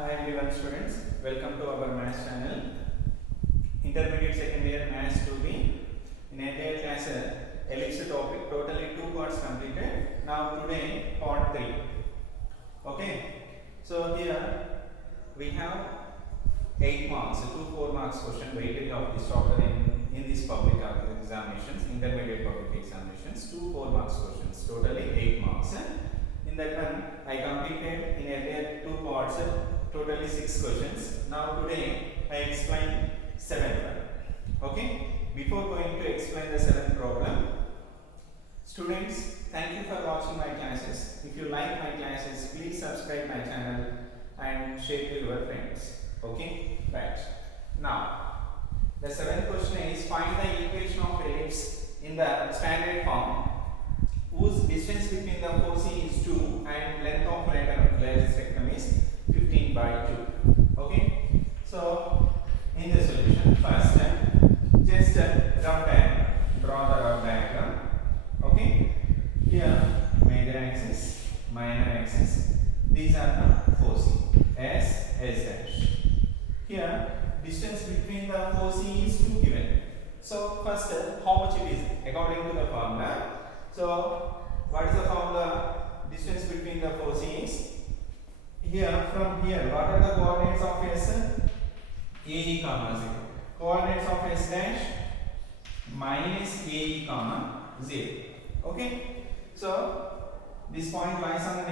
Hi everyone students, welcome to our maths channel. Intermediate second year maths 2B. In entire class ellipse topic, totally 2 parts completed. Now today part 3. Okay, so here we have 8 marks, 4 marks question weightage of this chapter in this public examinations, intermediate public examinations, 4 marks questions, totally 8 marks. In that one, I completed in earlier 2 parts, totally 6 questions. Now today, I explain 7th one. Okay? Before going to explain the 7th problem, students, thank you for watching my classes. If you like my classes, please subscribe my channel and share to your friends. Okay? Right. Now, the 7th question is find the equation of ellipse in the standard form whose distance between the foci is 2 and length of lateral rectum is 15 by 2. Okay, so in the solution, first just rough diagram, draw the rough diagram. Okay, here major axis, minor axis, these are the foci, S dash. Here distance between the foci is 2 given. So first, how much it is according to the formula. So what is the formula? Distance between the foci is here from here. What are the coordinates of S? AE comma 0. Coordinates of S dash minus AE comma 0. Okay. So this point lies on the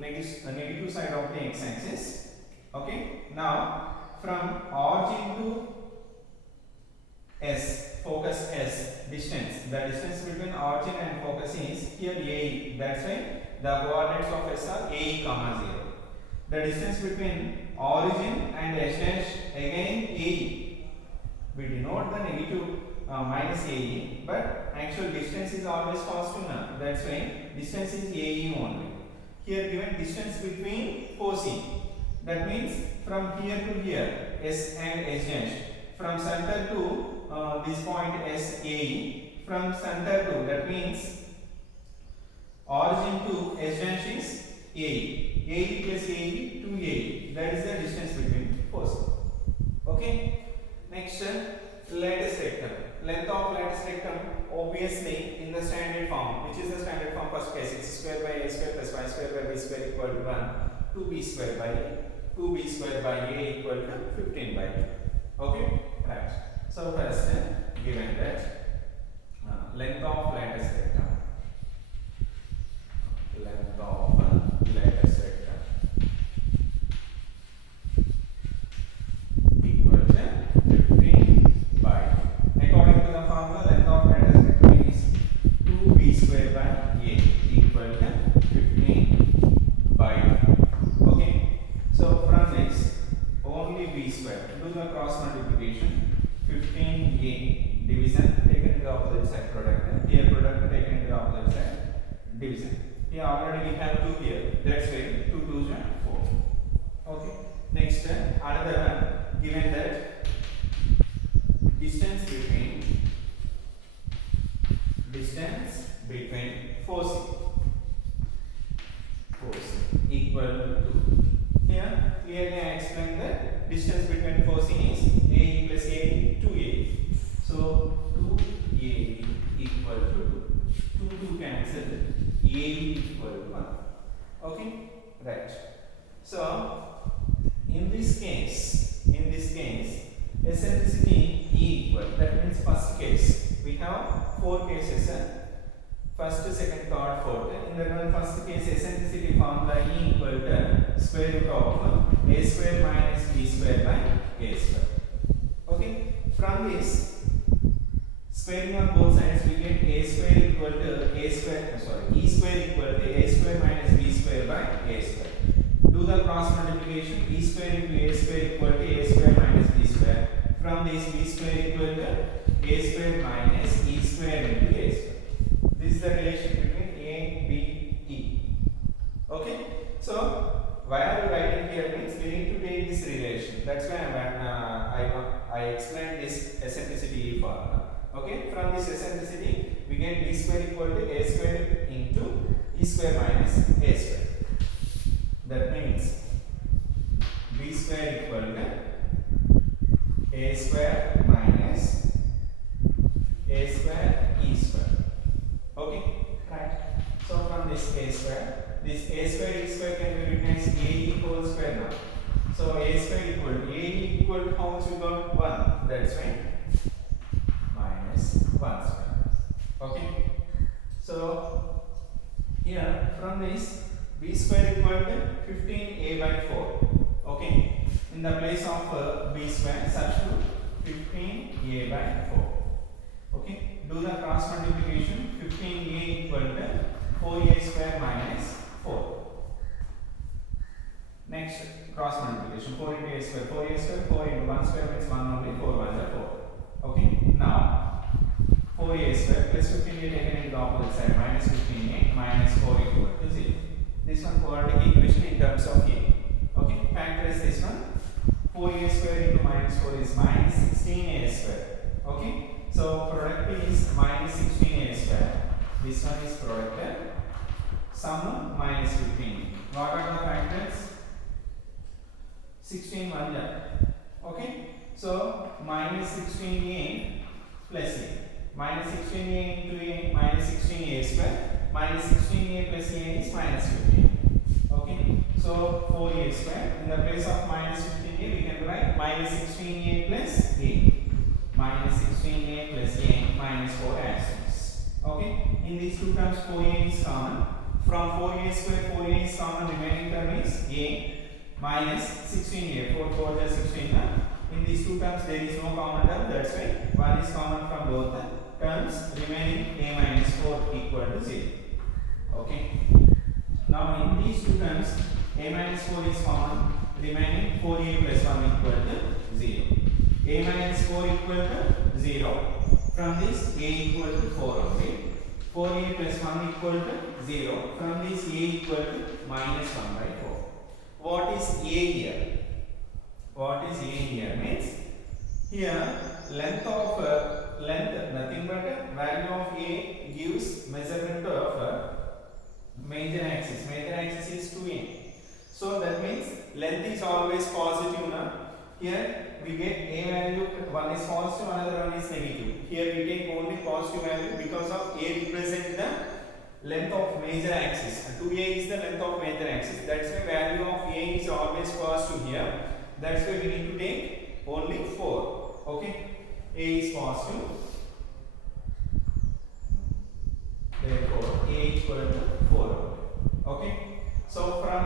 negative side of the x-axis. Okay. Now from origin to S, focus S, distance. The distance between origin and focus is here AE. That's why the coordinates of S are AE comma 0. The distance between origin and S dash again AE. We denote the negative minus AE, but actual distance is always positive now. That's why distance is AE only. Here given distance between foci. That means from here to here, S and S dash. From center to this point SAE, from center to, that means origin to S dash is AE. AE plus AE to AE. That is the distance between foci. Okay. Next, lattice rectum. Length of lattice rectum, obviously in the standard form. Which is the standard form? First case, x square by a square plus y square by b square equal to 1. 2b square by a. 2b square by a equal to 15 by 2. Okay. Right. So first, given that length of lattice rectum, length of lattice rectum equal to 15 by 2. According to the formula, length of lattice rectum is 2b square by a equal to 15 by 2. Okay. So from this, only b square. Do the cross multiplication. 15a division taken to the opposite side product. Here product taken to the opposite side division. Here already we have 2 here. That's why 2 2s are 4. Okay. Next, another one. Given that distance between foci equal to 2. Here clearly I explained that distance between foci is AE plus AE 2AE. So 2AE equal to 2 cancel, AE equal to 1. Okay, right. So in this case, eccentricity E equal. That means first case we have 4 cases. First, second, third, fourth. In that one, first case, eccentricity formula E equal to square root of a square minus b square by a square. Okay. From this, squaring on both sides, we get a square equal to e square equal to a square minus b square by a square. Do the cross multiplication. E square into a square equal to a square minus b square. From this, b square equal to a square minus e square into a square. This is the relation between A, B, E. Okay. So why are we writing here means we need to take this relation. That's why I explained this eccentricity formula. Okay. From this eccentricity, we get b square equal to a square into e square minus a square. That means b square equal to a square minus a square e square. Okay, right. So from this a square e square can be written as a whole square now. So a square equal to how much we got? 1. That's right. Minus 1 square. Okay. So here from this b square equal to 15a by 4. Okay. In the place of b square, substitute 15a by 4. Okay. Do the cross multiplication. 15a equal to 4a square minus 4. Next cross multiplication. 4 into a square. 4a square. 4 into 1 square means 1 only. 4 1 is 4. Okay. Now 4a square plus 15a taken into the opposite side. Minus 15a minus 4 equal to 0. This one quadratic equation in terms of a. Okay. Factorize this one. 4a square into minus 4 is minus 16a square. Okay. So product is minus 16a square. This one is product. Sum minus 15. What are the factors? 16 1 there. Okay. So minus 16a plus a. Minus 16a into a minus 16a square. Minus 16a plus a is minus 15. Okay. So 4a square. In the place of minus 15a we can write minus 16a plus a. Minus 16a plus a minus 4 absence. Okay. In these two terms 4a is common. From 4a square 4a is common. Remaining term is a minus 16a. 4 4 is 16. In these two terms there is no common term. That's why 1 is common from both the terms. Remaining a minus 4 equal to 0. Okay. Now in these two terms a minus 4 is common. Remaining 4a plus 1 equal to 0. A minus 4 equal to 0. From this a equal to 4 only. 4a plus 1 equal to 0. From this a equal to minus 1 by 4. What is a here? What is a here means here length of length nothing but value of a gives measurement of major axis. Major axis is 2a. So that means length is always positive now. Here we get a value, one is positive, another one is negative. Here we take only positive value because of a represent the length of major axis. 2a is the length of major axis. That's why value of a is always positive here. That's why we need to take only 4. Okay, a is positive. Therefore a equal to 4. Okay, so from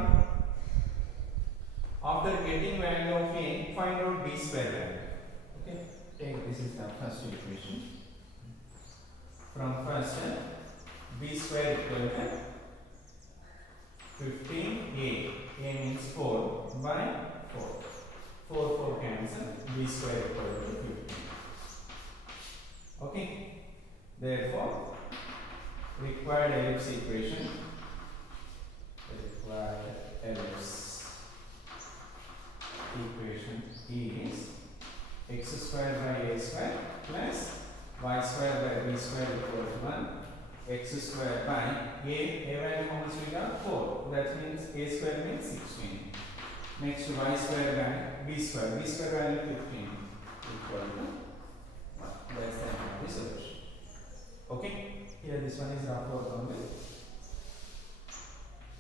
after getting value of a, find out b square value. Okay, take this is the first equation. From first, b square equal to 15a. A means 4 by 4. 4 cancel. B square equal to 15. Okay. Therefore, required ellipse equation. Required ellipse equation is x square by a square plus y square by b square equal to 1. X square by a value how much we got? 4. That means a square means 16. Next y square by b square value 15 equal to 1. That's the solution. Okay. Here this one is rough work only.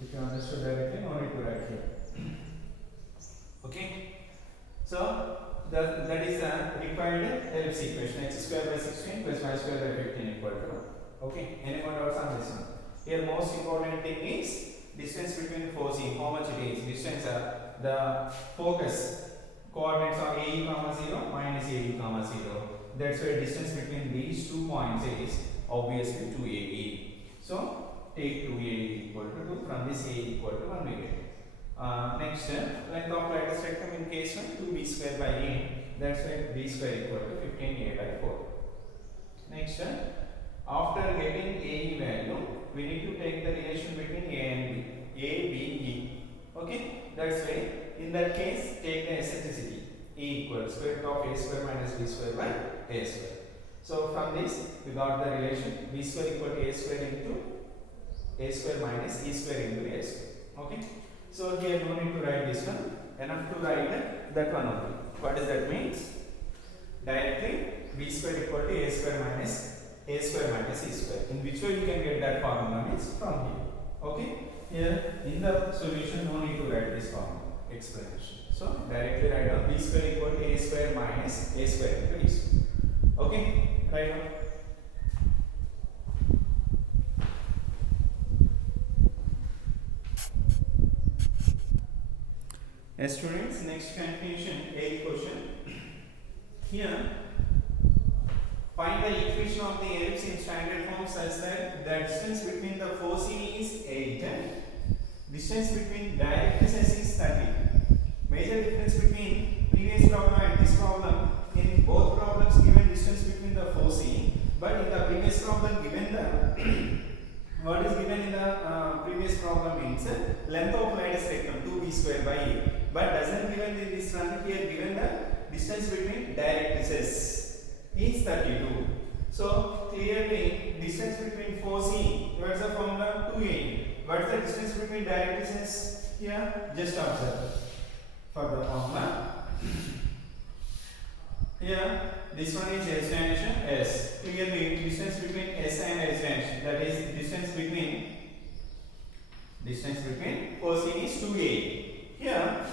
If you understood directly, no need to write here. Okay. So that is the required ellipse equation. X square by 16 plus y square by 15 equal to 1. Okay. Any more doubts on this one? Here most important thing is distance between foci. How much it is? Distance the focus coordinates are a comma 0 minus a comma 0. That's why distance between these 2 points is obviously 2a. So take 2a equal to 2. From this a equal to 1 we get. Next, length of lattice rectum in case 1 2b square by a. That's why b square equal to 15a by 4. Next, after getting a value, we need to take the relation between a and b. A, b, e. Okay, that's why in that case take the eccentricity. E equals square root of a square minus b square by a square. So from this we got the relation b square equal to a square into a square minus e square into a square. Okay. So here no need to write this one. enough to write that one only. What does that means? Directly b square equal to a square minus e square. In which way you can get that formula means from here. Okay? Here in the solution no need to write this formula explanation. So directly write down b square equal to a square minus a square into b square. Okay? Write down. Students, next confusion, 8th question. Here, find the equation of the ellipse in standard form such that the distance between the foci is 8, distance between directrices is 30. Major difference between previous problem and this problem, in both problems given distance between the foci, but in the previous problem given the what is given in the previous problem means length of lattice rectum 2b square by a, but doesn't given this one. Here given the distance between directrices is 32. So clearly distance between foci, what is the formula? 2a. What is the distance between directrices? Here just observe for the formula. Here this one is S dash S. Clearly distance between S and S dash, that is distance between foci is 2a. Here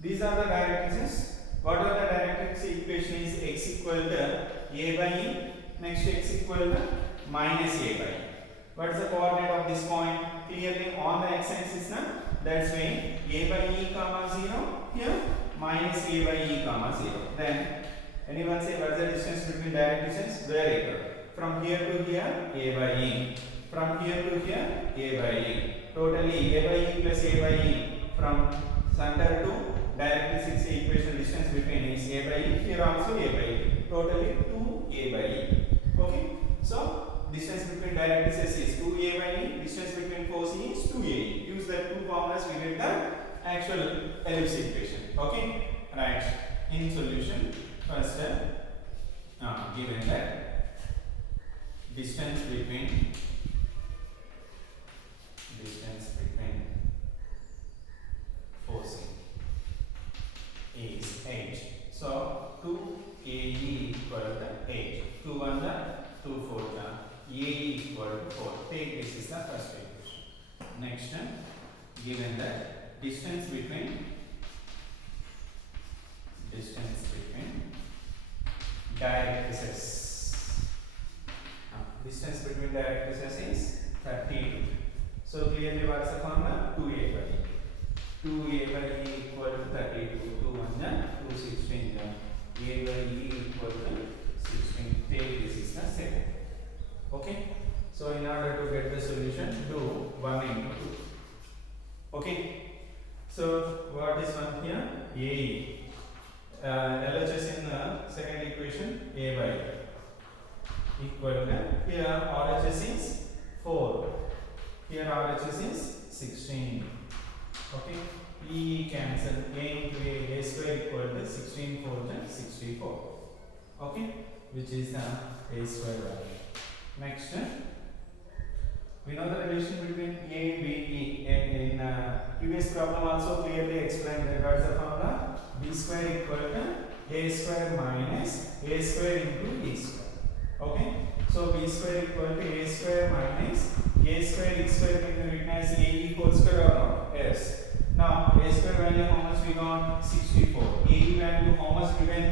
these are the directrices. What are the directrix equation is x equal to a by e, next x equal to minus a by e. What is the coordinate of this point? Clearly on the x-axis, that's why a by e comma 0, here minus a by e comma 0. Then anyone say what is the distance between directrices? Very good. From here to here a by e, from here to here a by e. Totally a by e plus a by e from center to directrix equation distance between is a by e, here also a by e, totally 2a by e. Okay, so distance between directrices is 2a by e, distance between foci is 2a. Use the two formulas, we get the actual ellipse equation. Okay, right. In solution, first given that distance between foci is 8. So 2ae equal to 8. 2 1 2 4 ae equal to 4. Take this is the first equation. Next, given that distance between directrices. Distance between directrices is 32. So clearly what is the formula? 2a by e. 2a by e equal to 32. 2 1 2 16 a by e equal to 16. Take this is the second. Okay. So in order to get the solution, do 1 into 2. Okay. So what is one here? A. LHS in the second equation a by equal to, here RHS is 4, here RHS is 16. Okay, E cancel, a into a square equal to 16 4 is 64. Okay, which is the a square value. Next, we know the relation between a, b, e. In previous problem also clearly explained that what is the formula? B square equal to a square minus a square into b square. Okay, so b square equal to a square minus a square e square can be written as a whole square or not? Yes. Now a square value how much we got? 64. A value how much given?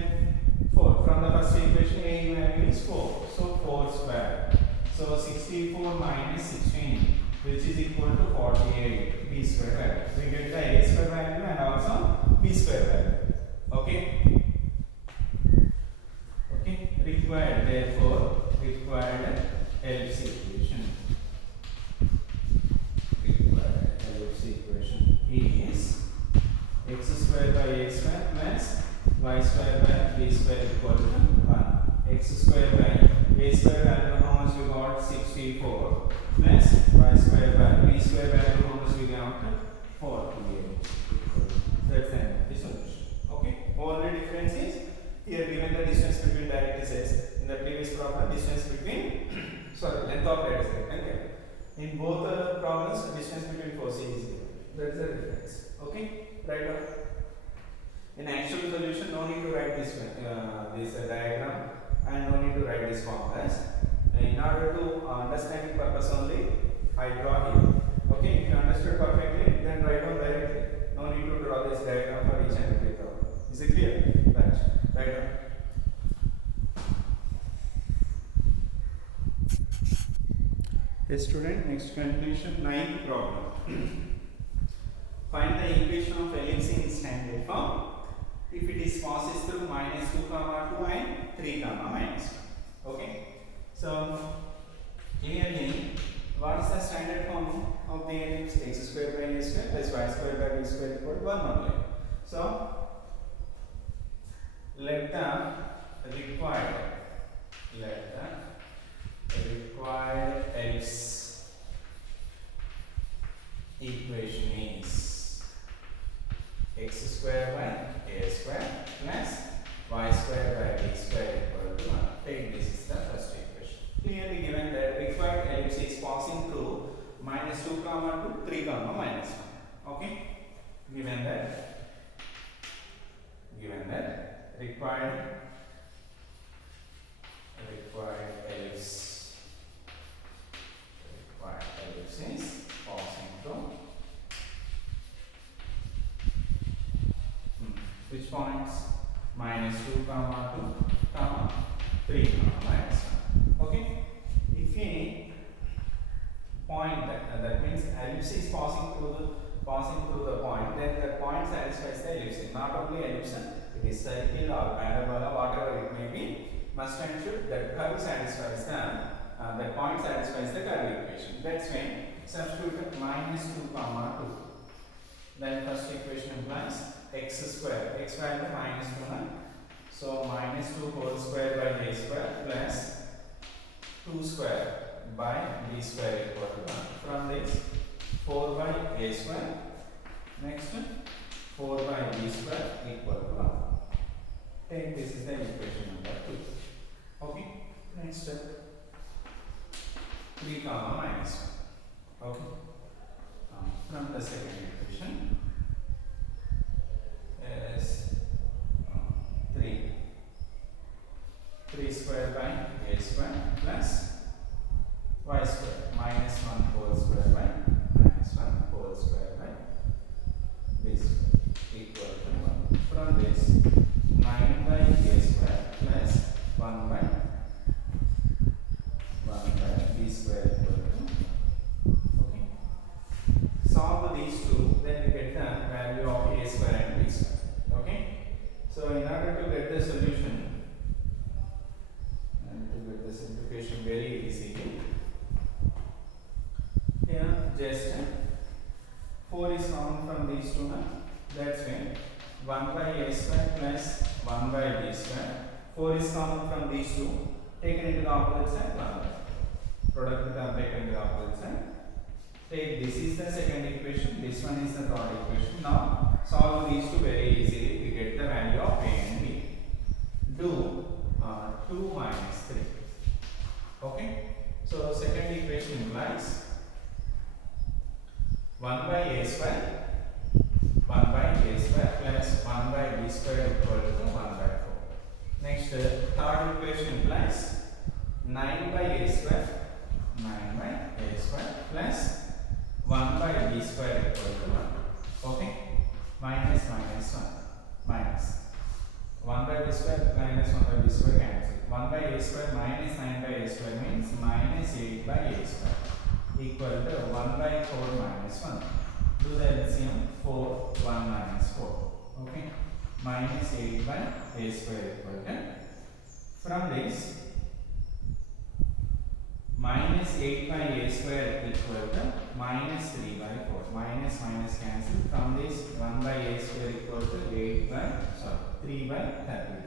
4. From the first equation a value is 4. So 4 square. So 64 minus 16, which is equal to 48 b square value. We get the a square value and also b square value. Okay. Okay. Required, therefore required ellipse equation. Required ellipse equation is x square by a square plus y square by b square equal to 1. X square by a square value how much we got? 64 plus y square by b square value how much we got? 48. That's the solution. Okay. Only difference is here given the distance between directrices. In the previous problem, distance between length of lattice rectangle. In both problems, distance between foci is given. That's the difference. Okay, right now. In actual solution, no need to write this diagram and no need to write this formulas. In order to understanding purpose only, I draw here. Okay, if you understood perfectly, then write down directly. No need to draw this diagram for each and every problem. Is it clear? Right. Right down. Yes, student. Next continuation. 9th problem. Find the equation of ellipse in standard form if it is passes through minus 2 comma 2 and 3 comma minus 1. Okay. So clearly, what is the standard form of the ellipse? X square by a square plus y square by b square equal to 1 only. So let the required ellipse equation is x square by a square plus y square by b square equal to 1. Take this is the first equation. Clearly given that required ellipse is passing through minus 2 comma 2, 3 comma minus 1. Okay. Given that required ellipse is passing through which points? Minus 2 comma 2 comma 3 comma minus 1. Okay. If a point that means ellipse is passing through the point, then that point satisfies the ellipse. Not only ellipse, it is circle or parabola, whatever it may be, must and should that curve satisfies that point satisfies the curve equation. That's why substitute minus 2 comma 2. Then first equation implies x square, x value minus 2, so minus 2 whole square by a square plus 2 square by b square equal to 1. From this 4 by a square, next 4 by b square equal to 1. Take this is the equation number 2. Okay, next step 3 comma minus 1. Okay, from the second equation is 3 square by a square plus y square minus 1 whole square by minus 1 whole square by b square equal to 1. From this 9 by a square plus 1 by b square equal to. Okay. Solve these two, then we get the value of a square and b square. Okay. So in order to get the solution and to get the simplification very easily, here just 4 is common from these two. That's when 1 by a square plus 1 by b square. 4 is common from these two. Taken into the opposite side, 1 by. Product term taken into the opposite side. Take this is the second equation. This one is the third equation. Now solve these two very easily. We get the value of a and b. Do 2 minus 3. Okay. So second equation implies 1 by a square plus 1 by b square equal to 1 by 4. Next third equation implies 9 by a square plus 1 by b square equal to 1. Okay. Minus 1 by b square minus 1 by b square cancel. 1 by a square minus 9 by a square means minus 8 by a square equal to 1 by 4 minus 1. Do the LCM 4 1 minus 4. Okay. Minus 8 by a square equal to. From this minus 8 by a square equal to minus 3 by 4. Minus cancel. From this 1 by a square equal to 3 by 30.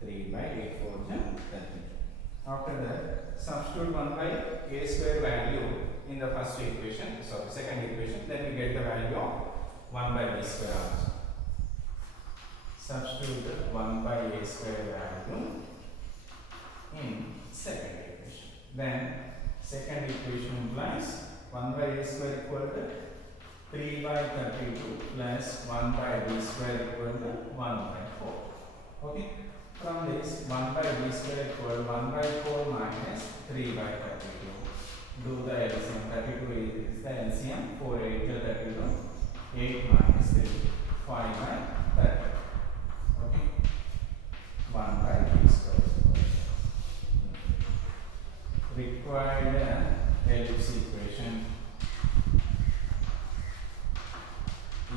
3 by 8 4 30. After that substitute 1 by a square value in the first equation, second equation, then we get the value of 1 by b square also. Substitute 1 by a square value in second equation. Then second equation implies 1 by a square equal to 3 by 32 plus 1 by b square equal to 1 by 4. Okay. From this 1 by b square equal 1 by 4 minus 3 by 32. Do the LCM. 32 is the LCM. 4 8 to 32. 8 minus 3. 5 by 30. Okay. 1 by b square. Required ellipse equation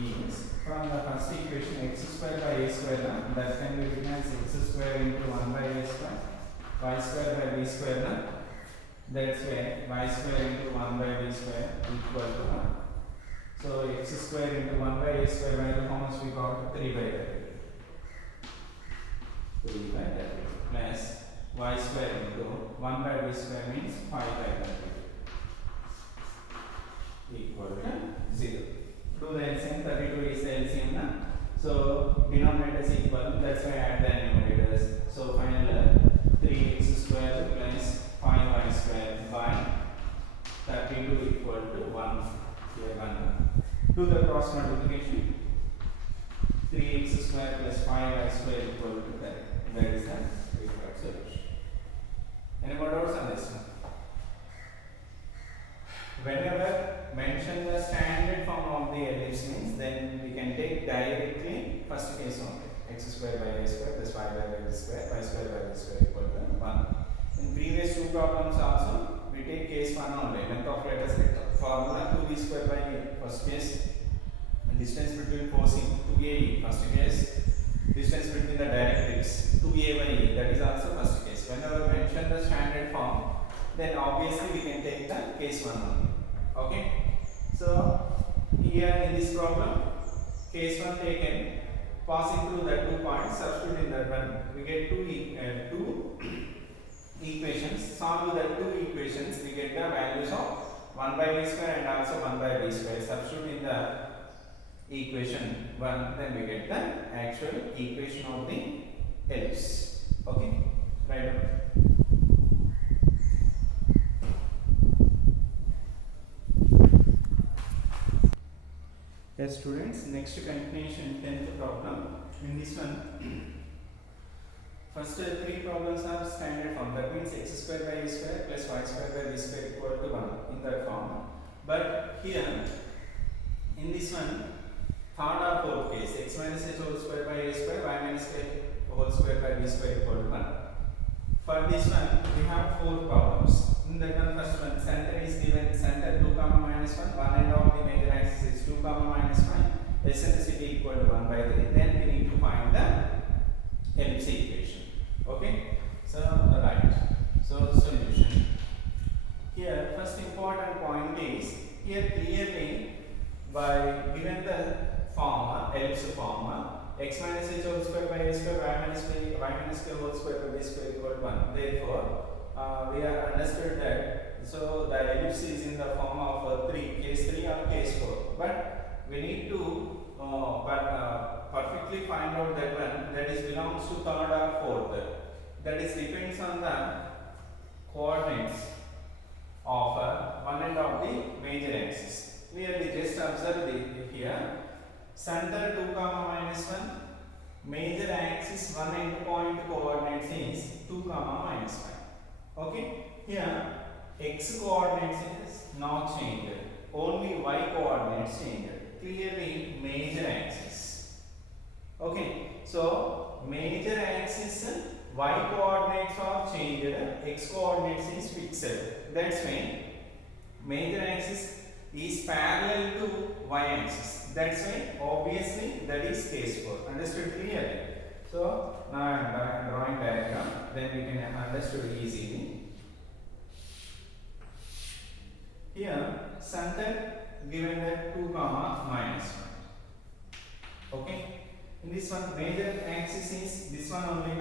is from the first equation x square by a square that can be written as x square into 1 by a square, y square by b square. That's why y square into 1 by b square equal to 1. So x square into 1 by a square value how much we got? 3 by 30. 3 by 30 plus y square into 1 by b square means 5 by 30 equal to 0. Do the LCM. 32 is the LCM na? So denominator is equal, that's why I add the numerators. So final 3x square plus 5y square by 32 equal to 1. Here 1. Do the cross multiplication. 3x square plus 5y square equal to 30. That is the required solution. Any more doubts on this one? Whenever mention the standard form of the ellipse means, then we can take directly first case only. X square by a square plus 5 by b square, y square by b square equal to 1. In previous two problems also, we take case 1 only. Length of letters formula 2b square by a. First case, distance between forcing 2a. First case, distance between the directrix 2a by e. That is also first case. Whenever mention the standard form, then obviously we can take the case 1 only. Okay. So here in this problem, case 1 taken, passing through the 2 points, substitute in that one, we get two equations. Solve the 2 equations, we get the values of 1 by b square and also 1 by b square. Substitute in the equation 1, then we get the actual equation of the ellipse. Okay, right. Yes, students, next continuation 10th problem. In this one, first 3 problems are standard form. That means x square by a square plus y square by b square equal to 1 in that form. But here, in this one, third or fourth case, x minus h whole square by a square, y minus k whole square by b square equal to 1. For this one, we have 4 problems. In that one, first one, center is given, center 2 comma minus 1, one end of the major axis is 2 comma minus 5, eccentricity equal to 1 by 3. Then we need to find the ellipse equation. Okay, so right. So solution. Here, first important point is, here clearly by given the formula, ellipse formula, x minus h whole square by a square, y minus k whole square by b square equal to 1. Therefore, we are understood that so the ellipse is in the form of case 3 or case 4. But we need to perfectly find out that one that is belongs to third or fourth. That is depends on the coordinates of one end of the major axis. Clearly, just observe here. Center 2 comma minus 1, major axis one end point coordinates is 2 comma minus 5. Okay, here x coordinates is not changed, only y coordinates changed. Clearly, major axis. Okay, so major axis y coordinates are changed, x coordinates is fixed. That's why major axis is parallel to y axis. That's why obviously that is case 4. Understood clearly? So now I am drawing diagram, then we can understood easily. Here center given that 2 comma minus 1. Okay. In this one major axis is this one only,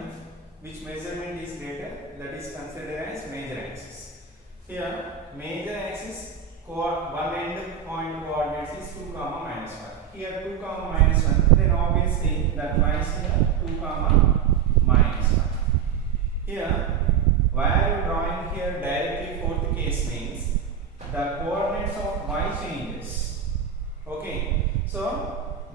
which measurement is greater, that is considered as major axis. Here major axis one end point coordinates is 2 comma minus 1. Here 2 comma minus 1. Then obviously that lies here 2 comma minus 1. Here, why are you drawing here directly fourth case means the coordinates of y changes. Okay. So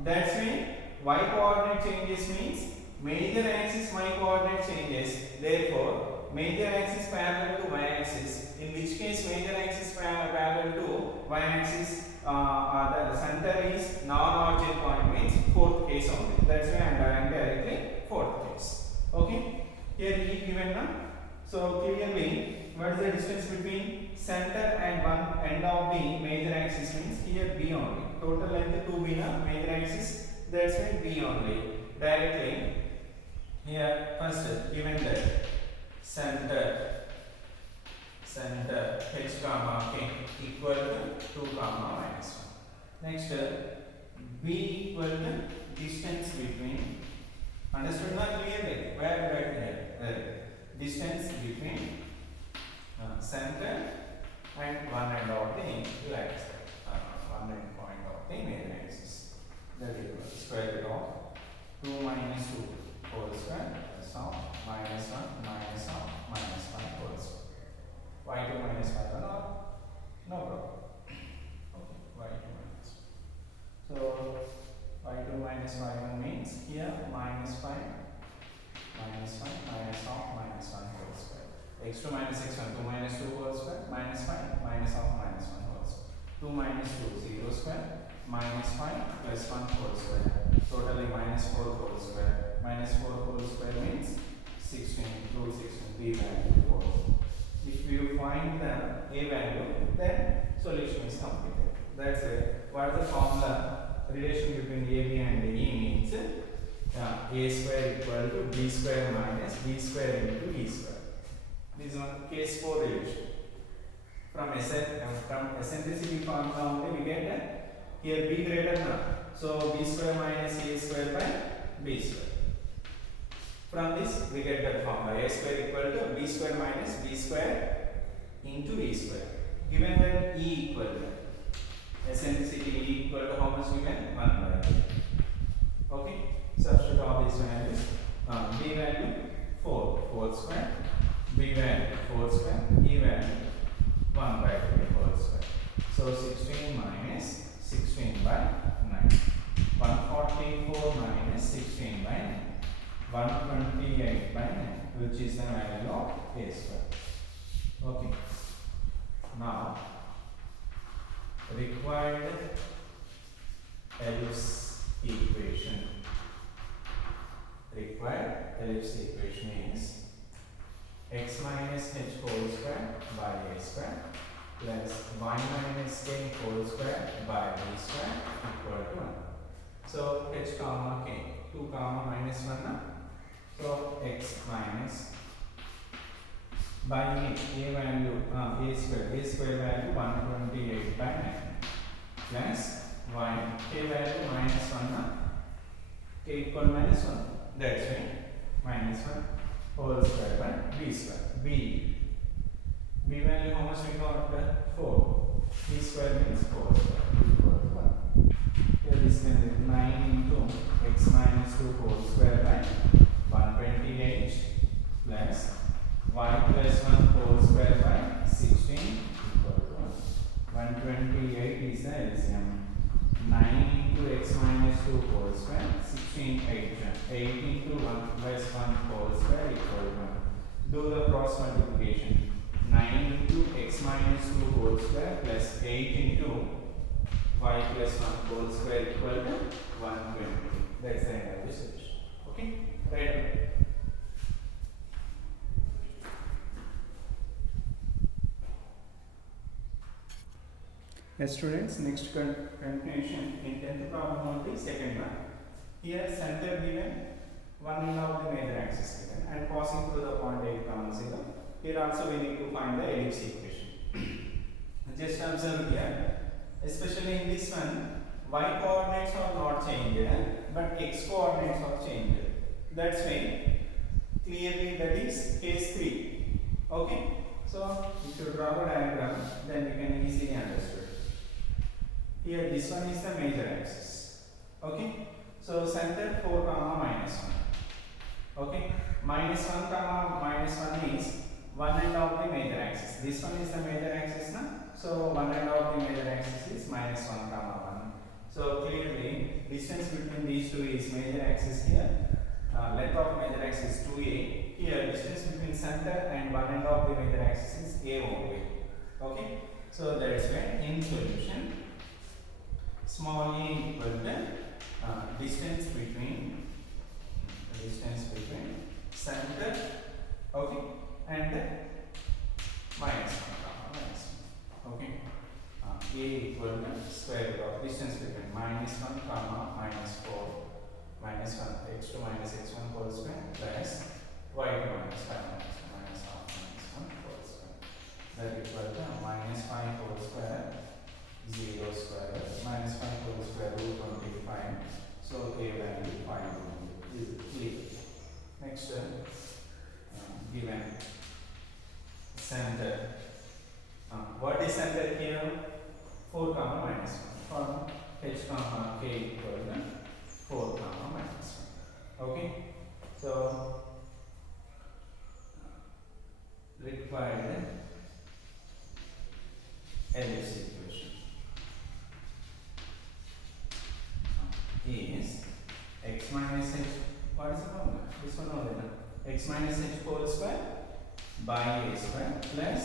that's why y coordinate changes means major axis y coordinate changes. Therefore, major axis parallel to y axis. In which case, major axis parallel to y axis, the center is non-origin point means fourth case only. That's why I am drawing directly fourth case. Okay. Here E given now. So clearly, what is the distance between center and one end of the major axis means here B only. Total length 2B na major axis. That's why B only. Directly here first given that center h comma k equal to 2 comma minus 1. Next B equal to distance between. Understood now clearly? Where right here? Distance between center and one end of the right side, one end point of the major axis. That is square root of 2 minus 2 whole square plus of minus 1 minus of minus 1 whole square. Y2 minus y1 or no problem. Okay, y2 minus. So y2 minus y1 means here minus 5 minus 1 minus of minus 1 whole square. x2 minus x1 2 minus 2 whole square minus 5 minus of minus 1 whole square. 2 minus 2 0 square minus 5 plus 1 whole square. Totally minus 4 whole square. Minus 4 whole square means 16. Root 16 b value 4. If you find the a value, then solution is completed. That's it. What is the formula? Relation between AB and E means a square equal to b square minus b square into e square. This is one case 4 relation. From eccentricity formula only we get that here b greater than. So b square minus a square by b square. From this we get that formula a square equal to b square minus b square into e square. Given that e equal to eccentricity e equal to how much we get 1 by 2. Okay. Substitute all these values. B value 4 square, B value 4 square, E value 1 by 3 whole square. So 16 minus 16 by 9. 144 minus 16 by 9. 128 by 9, which is the value of a square. Okay. Now, required ellipse equation. Required ellipse equation is x minus h whole square by a square plus y minus k whole square by b square equal to 1. So h comma k 2 comma minus 1 na. So x minus by a value a square value 128 by 9 plus y k value minus 1 na, k equal minus 1. That's why minus 1 whole square by b square. B value how much we got? 4. B square means 4 square equal to 1. Here this can be 9 into x minus 2 whole square by 128 plus y plus 1 whole square by 16 equal to 1. 128 is the LCM. 9 into x minus 2 whole square, 16 8 into 1 plus 1 whole square equal to 1. Do the cross multiplication. 9 into x minus 2 whole square plus 8 into y plus 1 whole square equal to 120. That's the end of the solution. Okay? Right. Yes, students, next continuation in 10th problem only, second one. Here center given, one end of the major axis given and passing through the point 8, 0. Here also we need to find the ellipse equation. Just observe here, especially in this one, y coordinates are not changed, but x coordinates are changed. That's why clearly that is case 3. Okay, so if you draw the diagram, then you can easily understand. Here this one is the major axis. Okay, so center 4 comma minus 1. Okay, minus 1 comma minus 1 is one end of the major axis. This one is the major axis, na? So one end of the major axis is minus 1 comma 1. So clearly distance between these two is major axis here. Length of major axis 2a. Here distance between center and one end of the major axis is a only. Okay. So that is why in solution small a equal to distance between center, okay, and minus 1 comma minus 1. Okay. A equal to square root of distance between minus 1 comma minus 4 minus 1 x2 minus x1 whole square plus y2 minus 5 minus half minus 1 whole square. That equal to minus 5 whole square 0 square minus 5 whole square root 25. So a value 5 is clear. Next, given center. What is center here? 4 comma minus 1 for h comma k equal to 4 comma minus 1. Okay. So required ellipse equation is x minus h. What is the problem? This one only. X minus h whole square by a square plus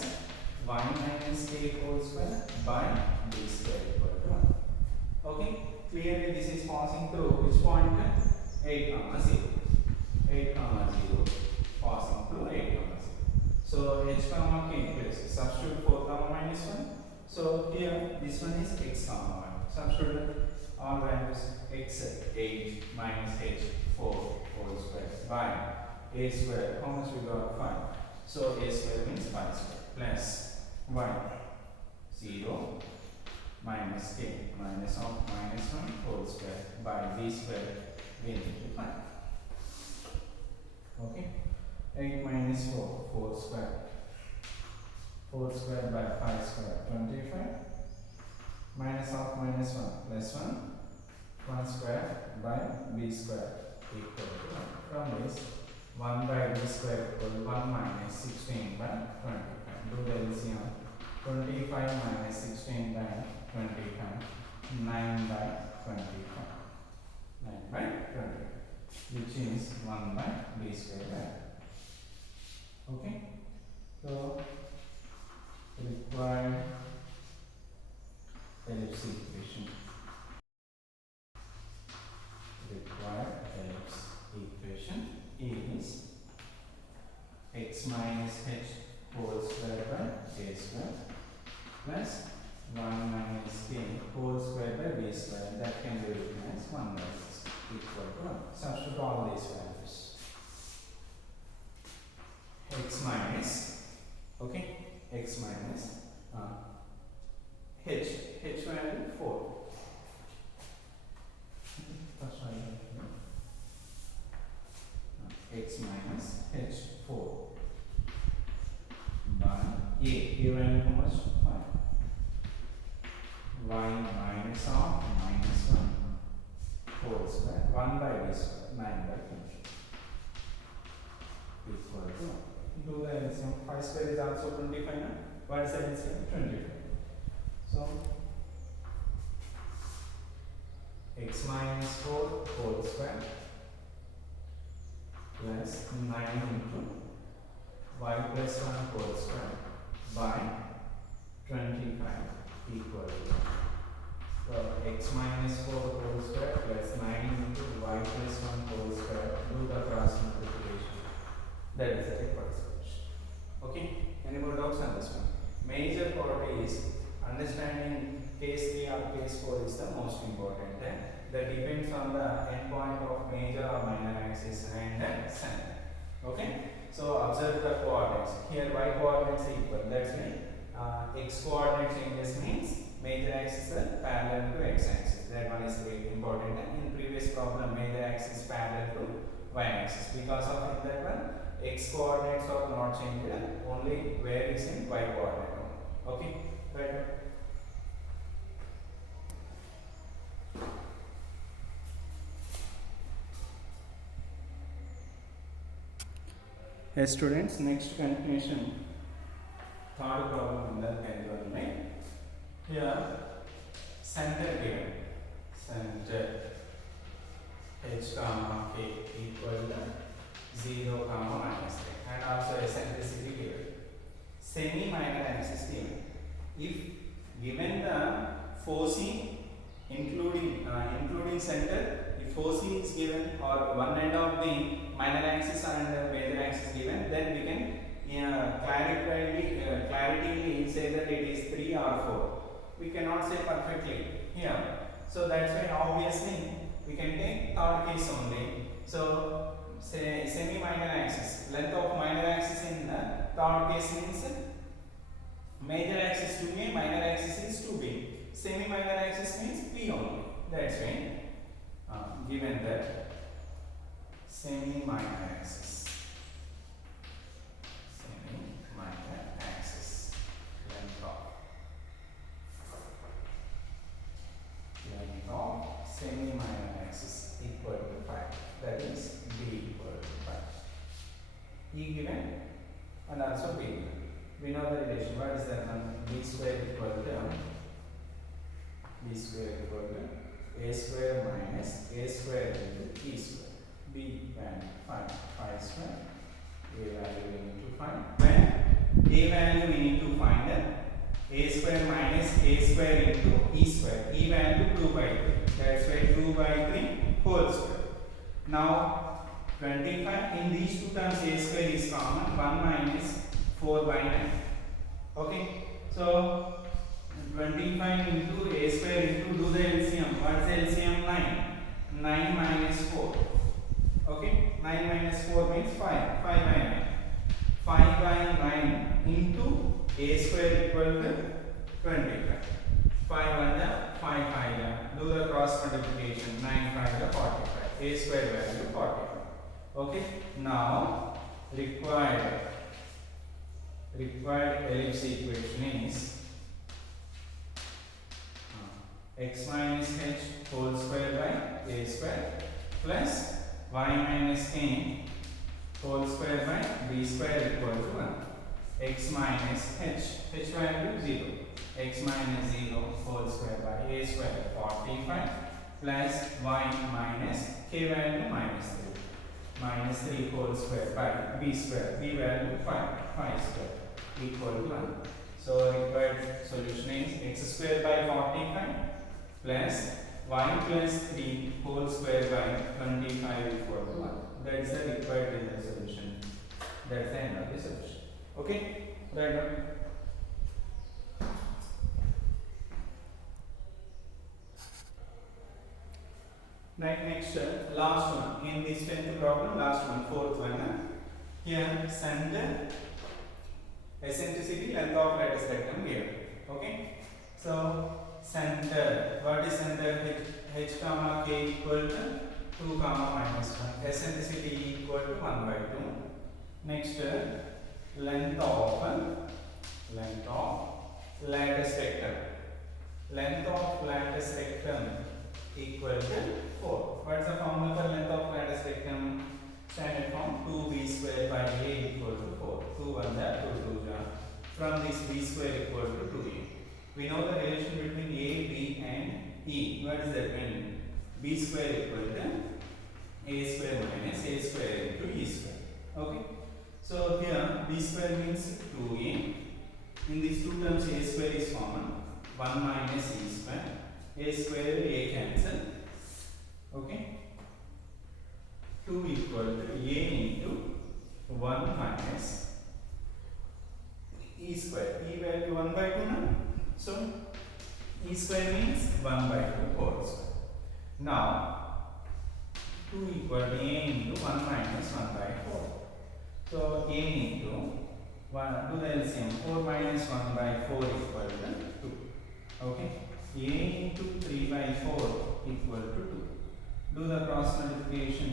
y minus k whole square by b square equal to 1. Okay. Clearly this is passing through which point? 8 comma 0. 8 comma 0 passing through 8 comma 0. So h comma k place substitute 4 comma minus 1. So here this one is x comma 1. Substitute all values x 8 minus h 4 whole square by a square. How much we got? 5. So a square means 5 square plus y 0 minus k minus of minus 1 whole square by b square we need to find. Okay. 8 minus 4 4 square. 4 square by 5 square 25 minus of minus 1 plus 1 1 square by b square equal to 1. From this 1 by b square equal to 1 minus 16 by 25. Do the LCM. 25 minus 16 by 25. 9 by 25. 9 by 25. Which is 1 by b square. Okay. So required ellipse equation. Required ellipse equation is x minus h whole square by a square plus 1 minus k whole square by b square. That can be written as 1 by x equal to 1. Substitute all these values. X minus, okay, x minus h value 4. First one, x minus h 4 by a value how much? 5. Y minus of minus 1 whole square 1 by b square 9 by 20 equal to 1. Do the LCM. 5 square is also 25. No? What is the LCM? 25. So x minus 4 whole square plus 9 into y plus 1 whole square by 25 equal to 1. So x minus 4 whole square plus 9 into y plus 1 whole square. Do the cross multiplication. That is the required solution. Okay. Any more doubts on this one? Major part is understanding case 3 or case 4 is the most important. That depends on the endpoint of major or minor axis and center. Okay. So observe the coordinates. Here y coordinates equal. That's why x coordinate changes means major axis are parallel to x axis. That one is very important. And in previous problem, major axis parallel to y axis. Because of that one, x coordinates are not changed. Only where is in y coordinate. Okay. Right. Yes, students, next continuation, third problem in the here, center given, center h comma k equal to 0 comma minus 3, and also eccentricity given. Semi-minor axis given. If given the forcing including center, if forcing is given or one end of the minor axis and major axis given, then we can clarityly say that it is 3 or 4. We cannot say perfectly here. So that's why obviously we can take third case only. So say semi-minor axis, length of minor axis in the third case means major axis 2a, minor axis is 2b. Semi-minor axis means p only. That's why given that semi-minor axis, length of semi-minor axis equal to 5. That is b equal to 5. E given and also b given. We know the relation. What is that one? B square equal to a square minus a square into e square. B value 5 square. A value we need to find. When a value we need to find a square minus a square into e square. E value 2 by 3. That's why 2 by 3 whole square. Now 25, in these two terms a square is common. 1 minus 4 by 9. Okay, so 25 into a square into, do the LCM. What is LCM? 9. 9 minus 4. Okay, 9 minus 4 means 5. 5 by 9. 5 by 9 into a square equal to 25. 5 1 5 5. Do the cross multiplication. 9 5 45. A square value 45. Okay, now required ellipse equation is x minus h whole square by a square plus y minus k whole square by b square equal to 1. X minus h value 0. X minus 0 whole square by a square 45 plus y minus k value minus 3. Minus 3 whole square by b square. B value 5 square equal to 1. So required solution is x square by 45 plus y plus 3 whole square by 25 equal to 1. That is the required solution. That's the end of the solution. Okay? Right now. Next, last one. In this 10th problem, last one, fourth one. Here, center, eccentricity, length of lattice rectum given. Okay? So, center, what is center? H comma k equal to 2 comma minus 1. Eccentricity equal to 1 by 2. Next, length of lattice rectum. Length of lattice rectum equal to 4. What is the formula for length of lattice rectum? Standard form 2b square by a equal to 4. 2 1 that 2 2 ja. From this b square equal to 2a. We know the relation between a, b and e. What is that mean? B square equal to a square minus a square into e square. Okay. So here b square means 2a. In these two terms a square is common. 1 minus e square. A square a cancel. Okay. 2 equal to a into 1 minus e square. E value 1 by 2 now. So e square means 1 by 2 whole square. Now 2 equal to a into 1 minus 1 by 4. So a into 1, do the LCM. 4 minus 1 by 4 equal to 2. Okay. A into 3 by 4 equal to 2. Do the cross multiplication.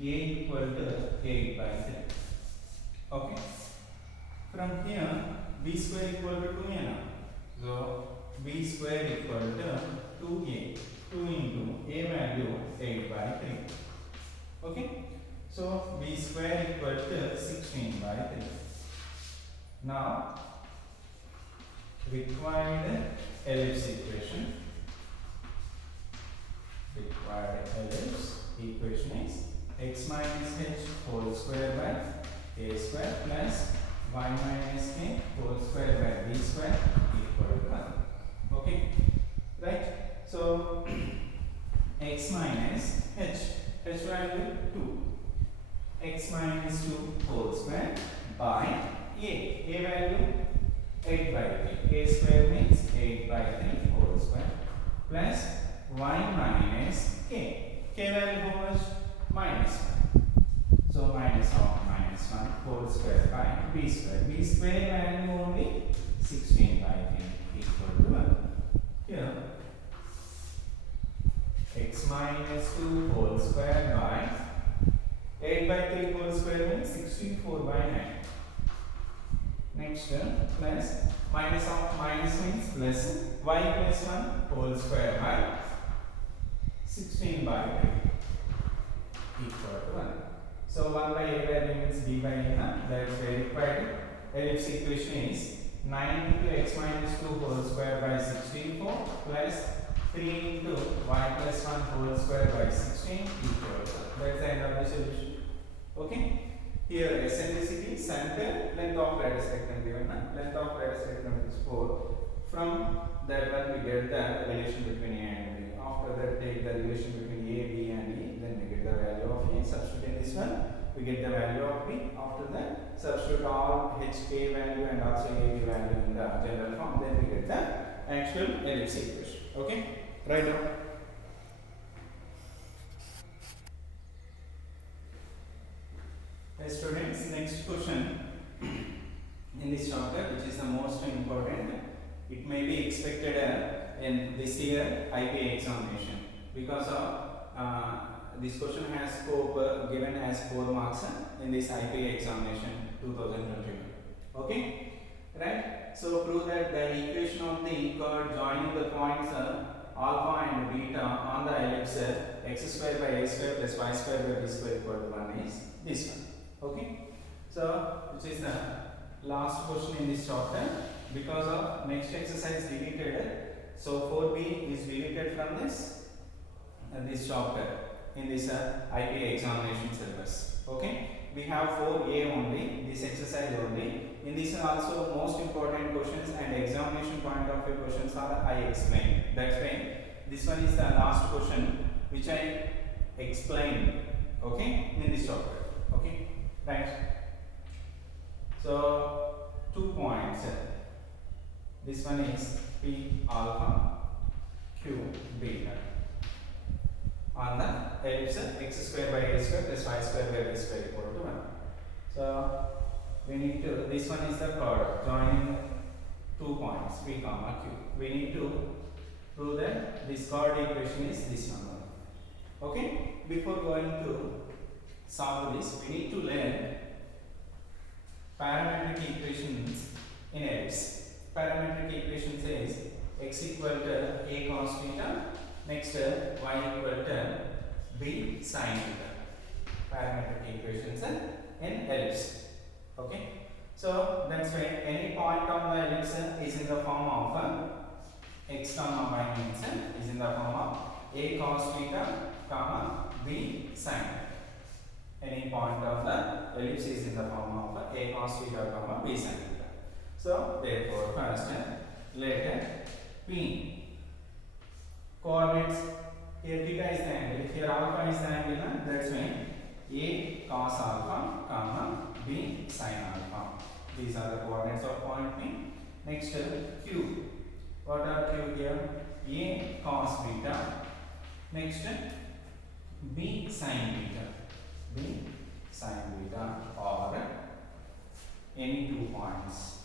A equal to 8 by 3. Okay. From here, b square equal to 2a now. So b square equal to 2a. 2 into a value 8 by 3. Okay. So b square equal to 16 by 3. Now required ellipse equation. Required ellipse equation x minus h whole square by a square plus y minus k whole square by b square equal to 1. Okay, right? So x minus h value 2, x minus 2 whole square by a value 8 by 3, a square means 8 by 3 whole square plus y minus k value how much? Minus 1. So minus of minus 1 whole square by b square value only 16 by 3 equal to 1. Here x minus 2 whole square by 8 by 3 whole square means 64 by 9. Next plus minus of minus means plus y plus 1 whole square by 16 by 3 equal to 1. So 1 by a value means b by a. That is very required. Ellipse equation is 9 into x minus 2 whole square by 64 plus 3 into y plus 1 whole square by 16 equal to 1. That is the end of the solution. Okay. Here eccentricity, center, length of lattice rectangle given. Length of lattice rectangle is 4. From that one we get the relation between a and b. After that take the relation between a, b and e. Then we get the value of a. Substitute in this one. We get the value of b. After that substitute all h k value and also a b value in the general form. Then we get the actual ellipse equation. Okay. Right now. Students, next question in this chapter, which is the most important. It may be expected in this year IPA examination because of this question has scope given as 4 marks in this IPA examination 2021. Okay, right? So prove that the equation of the curve joining the points alpha and beta on the ellipse x square by a square plus y square by b square equal to 1 is this one. Okay, so which is the last question in this chapter because of next exercise deleted. So 4b is deleted from this chapter in this IPA examination syllabus. Okay, we have 4a only, this exercise only. In this also most important questions and examination point of view questions are I explained. That's why this one is the last question which I explained. Okay, in this chapter. Okay, right. So 2 points. This one is P alpha Q beta on the ellipse x square by a square plus y square by b square equal to 1. So we need to, this one is the chord joining 2 points P comma Q. We need to prove that this chord equation is this one. Okay, before going to solve this, we need to learn parametric equations in ellipse. Parametric equation says x equal to a cos theta, next y equal to b sin theta. Parametric equations in ellipse. Okay, so that's why any point on the ellipse is in the form of x comma y means is in the form of a cos theta comma b sin theta. Any point of the ellipse is in the form of a cos theta comma b sin theta. So therefore first let P coordinates, here theta is the angle, here alpha is the angle, that's why a cos alpha comma b sin alpha. These are the coordinates of point P. Next Q. What are Q here? A cos beta. Next b sin beta. B sin beta or any 2 points.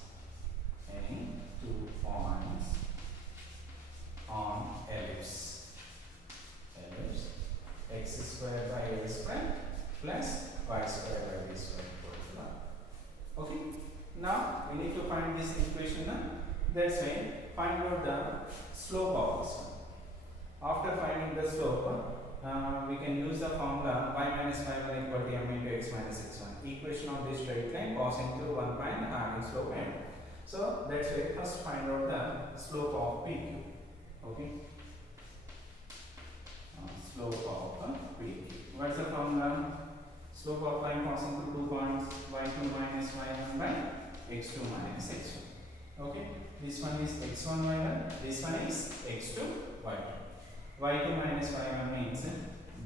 Any 2 points on ellipse. Ellipse x square by a square plus y square by b square equal to 1. Okay. Now we need to find this equation. That's why find out the slope of this one. After finding the slope, we can use the formula y minus y1 equal to m into x minus x1. Equation of this straight line passing through one point having slope m. So that's why first find out the slope of PQ. Okay. Slope of PQ. What's the formula? Slope of line passing through 2 points y2 minus y1 by x2 minus x1. Okay, this one is x1 y1, this one is x2 y2. y2 minus y1 means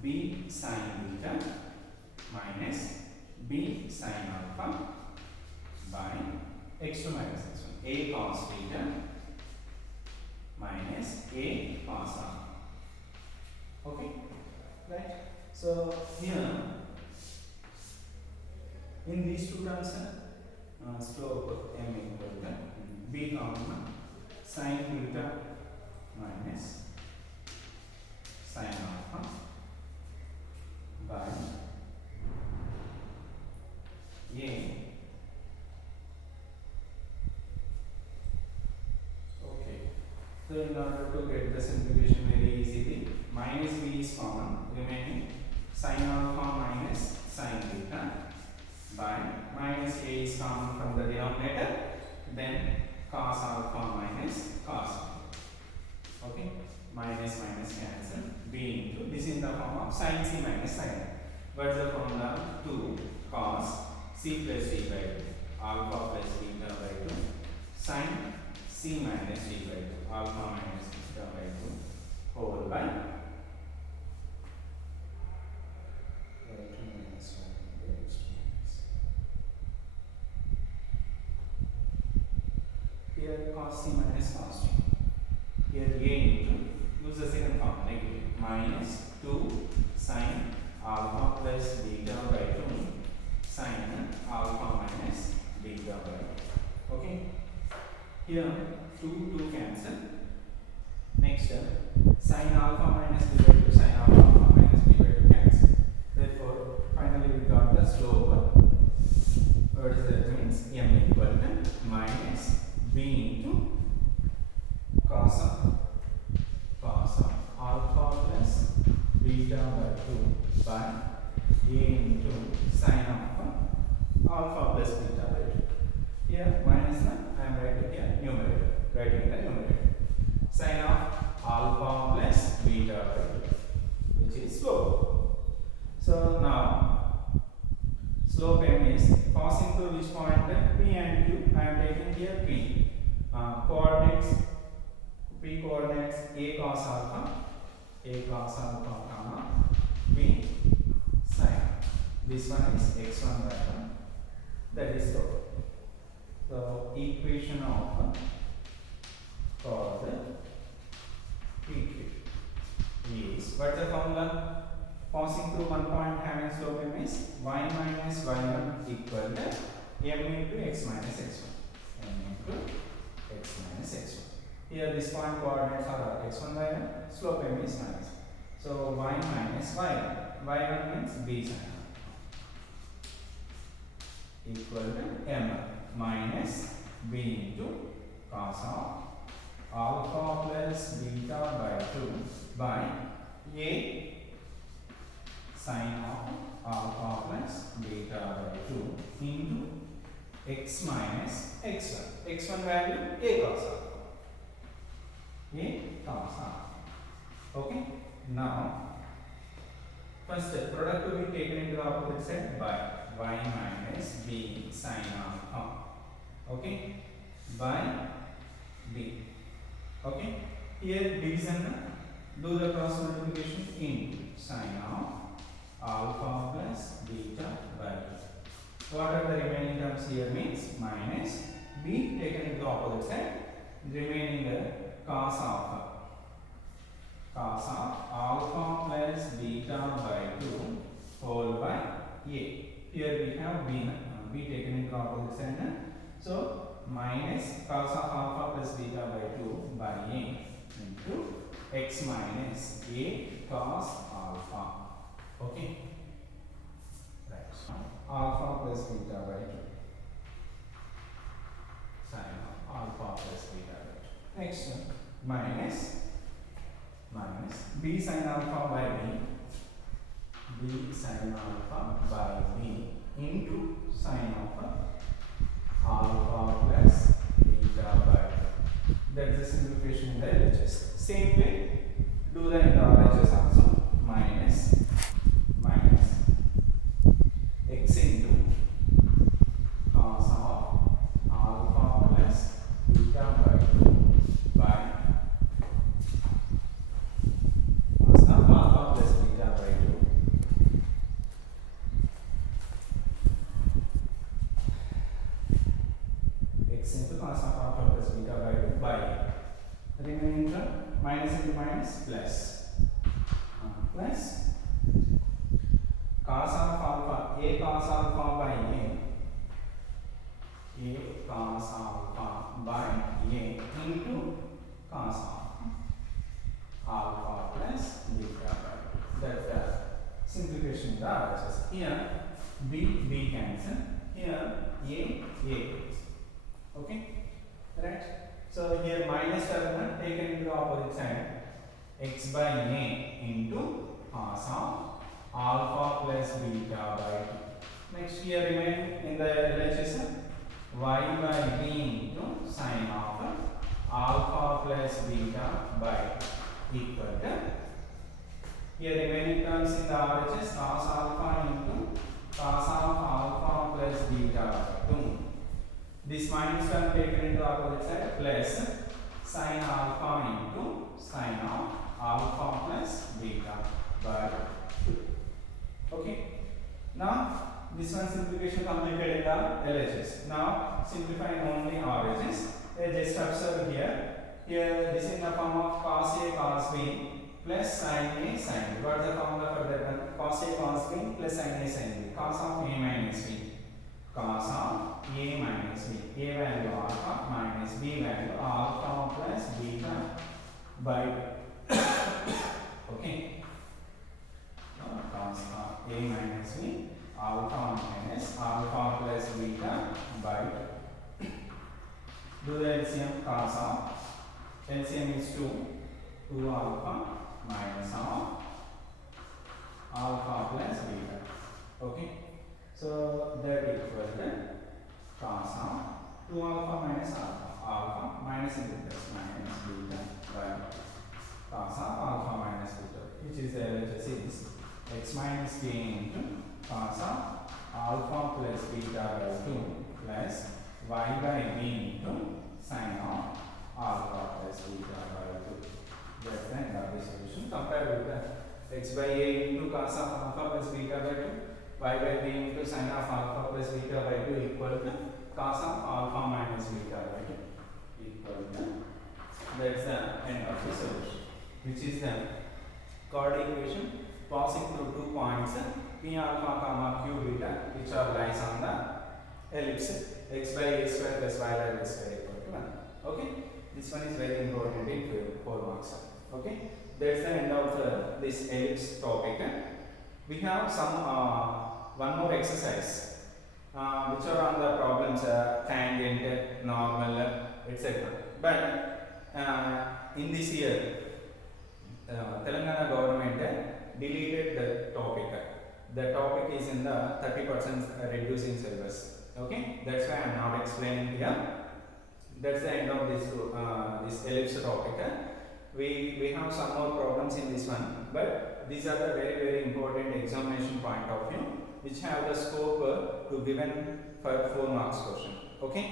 b sin beta minus b sin alpha by x2 minus x1. A cos beta minus a cos alpha. Okay, right? So here in these two terms, slope m equal to b comma sin beta minus sin alpha by a. Okay, so in order to get the simplification very easily, minus b is common, remaining sin alpha minus sin beta by minus a is common from the denominator, then cos alpha minus cos beta. Okay, minus minus cancel, b into, this in the form of sin c minus sin a. What's the formula? 2 cos c plus d by 2 alpha plus beta by 2 sin c minus d by 2 alpha minus beta by 2 whole by here cos c minus cos t. Here a into, use the second formula, negative, minus 2 sin alpha plus beta by 2 sin alpha minus beta by 2. Okay, here 2 cancel. Next sin alpha minus b by 2 sin alpha minus b by 2 cancel. Therefore finally we got the slope. What is that means? M equal to minus b into cos alpha plus beta by 2 by a into sin alpha plus beta by 2. Here minus I am writing here numerator, writing in the numerator. Sin of alpha plus beta by 2, which is slope. So now slope m is passing through which point? P and Q. I am taking here P. Coordinates, P coordinates a cos alpha, comma b sin. This one is x1 y1. That is slope. So equation of chord PQ is, what's the formula? Passing through one point having slope m is y minus y1 equal to m into x minus x1. M into x minus x1. Here this point coordinates are x1 y1, slope m is minus. So y minus y1. y1 means b sin equal to m minus b into cos of alpha plus beta by 2 by a sin of alpha plus beta by 2 into x minus x1. x1 value a cos alpha. A cos alpha. Okay. Now first product to be taken into the opposite side by y minus b sin alpha. Okay, by b. Okay, here division, do the cross multiplication into sin of alpha plus beta by 2. What are the remaining terms here means minus b taken into the opposite side, remaining cos alpha alpha plus beta by 2 whole by a. Here we have b taken into the opposite side. So minus cos of alpha plus beta by 2 by a into x minus a cos alpha. Okay. Right. So alpha plus beta by 2 sin of alpha plus beta by 2. Next one minus b sin alpha by b sin alpha by b into sin alpha plus beta by 2. That is the simplification in the LHS. Same way, do the in the RHS also. Minus plus plus cos of alpha, a cos alpha by a cos alpha by a into cos alpha plus beta by. That's the simplification of the RHS. Here b cancel, here a. Okay, right? So here minus term taken into the opposite side, x by a into cos of alpha plus beta by 2. Next here remain in the LHS y by b into sin of alpha plus beta by equal to, here remaining terms in the RHS cos alpha into cos of alpha plus beta by 2. This minus term taken into opposite side plus sin alpha into sin of alpha plus beta by 2. Okay. Now this one simplification completed in the LHS. Now simplifying only RHS. Just observe here. Here this is in the form of cos A cos B plus sin A sin B. What is the formula for that one? Cos A cos B plus sin A sin B. Cos of A minus B. Cos of A minus B. A value alpha minus B value alpha plus beta by okay. Cos of A minus B alpha minus alpha plus beta by do the LCM. Cos of LCM is 2 alpha minus of alpha plus beta. Okay. So that equal to cos of 2 alpha minus alpha minus into plus minus beta by cos of alpha minus beta, which is the LHS is x minus k into cos of alpha plus beta by 2 plus y by b into sin of alpha plus beta by 2. That's the end of the solution. Compare with the x by a into cos of alpha plus beta by 2, y by b into sin of alpha plus beta by 2 equal to cos of alpha minus beta by 2 equal to, that's the end of the solution, which is the chord equation passing through 2 points p alpha comma q beta, which are lies on the ellipse x by a square plus y by a square equal to 1. Okay, this one is very important in 4 marks. Okay, that's the end of this ellipse topic. We have some one more exercise which are on the problems tangent, normal, etc. But in this year Telangana government deleted the topic. The topic is in the 30% reducing syllabus. Okay, that's why I am not explaining here. That's the end of this this ellipse topic. We have some more problems in this one, but these are the very important examination point of view, which have the scope to given for 4 marks question. Okay.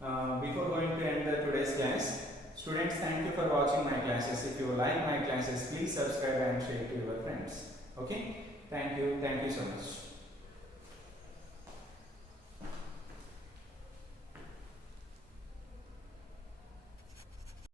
Before going to end today's class, students, thank you for watching my classes. If you like my classes, please subscribe and share to your friends. Okay. Thank you so much.